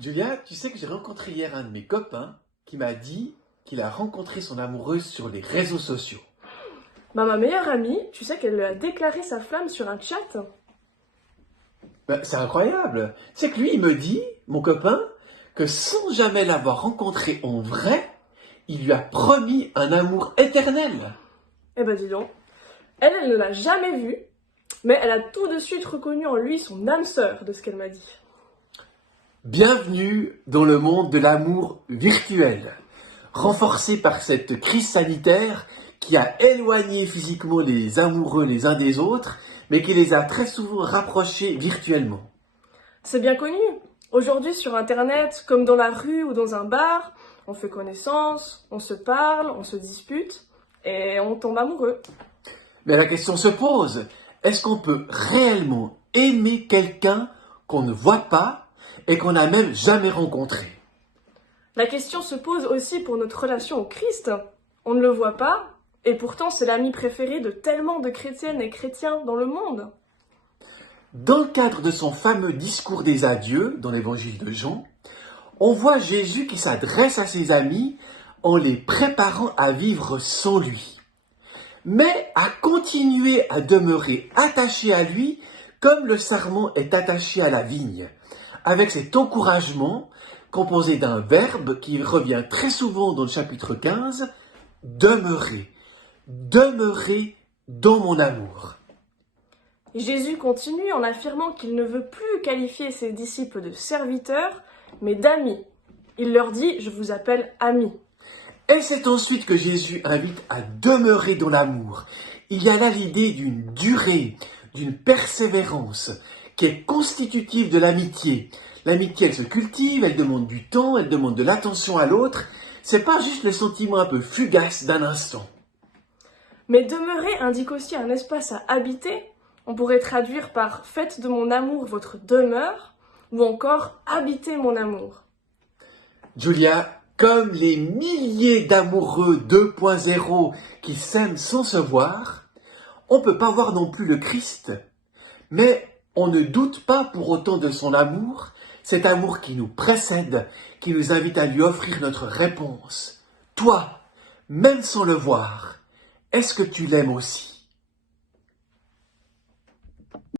Julia, tu sais que j'ai rencontré hier un de mes copains qui m'a dit qu'il a rencontré son amoureuse sur les réseaux sociaux. Ma meilleure amie, tu sais qu'elle lui a déclaré sa flamme sur un chat. C'est incroyable. Tu sais que lui, il me dit, mon copain, que sans jamais l'avoir rencontré en vrai, il lui a promis un amour éternel. Eh ben dis donc, elle ne l'a jamais vu, mais elle a tout de suite reconnu en lui son âme sœur de ce qu'elle m'a dit. Bienvenue dans le monde de l'amour virtuel, renforcé par cette crise sanitaire qui a éloigné physiquement les amoureux les uns des autres, mais qui les a très souvent rapprochés virtuellement. C'est bien connu. Aujourd'hui sur internet, comme dans la rue ou dans un bar, on fait connaissance, on se parle, on se dispute et on tombe amoureux. Mais la question se pose, est-ce qu'on peut réellement aimer quelqu'un qu'on ne voit pas et qu'on n'a même jamais rencontré? La question se pose aussi pour notre relation au Christ. On ne le voit pas, et pourtant c'est l'ami préféré de tellement de chrétiennes et chrétiens dans le monde. Dans le cadre de son fameux discours des adieux dans l'évangile de Jean, on voit Jésus qui s'adresse à ses amis en les préparant à vivre sans lui, mais à continuer à demeurer attachés à lui comme le sarment est attaché à la vigne, avec cet encouragement composé d'un verbe qui revient très souvent dans le chapitre 15, demeurer, demeurer dans mon amour. Jésus continue en affirmant qu'il ne veut plus qualifier ses disciples de serviteurs, mais d'amis. Il leur dit « Je vous appelle amis ». Et c'est ensuite que Jésus invite à demeurer dans l'amour. Il y a là l'idée d'une durée, d'une persévérance qui est constitutive de l'amitié. L'amitié, elle se cultive, elle demande du temps, elle demande de l'attention à l'autre. C'est pas juste le sentiment un peu fugace d'un instant. Mais demeurer indique aussi un espace à habiter. On pourrait traduire par « faites de mon amour votre demeure » ou encore « habitez mon amour ». Julia, comme les milliers d'amoureux 2.0 qui s'aiment sans se voir, on ne peut pas voir non plus le Christ, mais on ne doute pas pour autant de son amour, cet amour qui nous précède, qui nous invite à lui offrir notre réponse. Toi, même sans le voir, est-ce que tu l'aimes aussi ?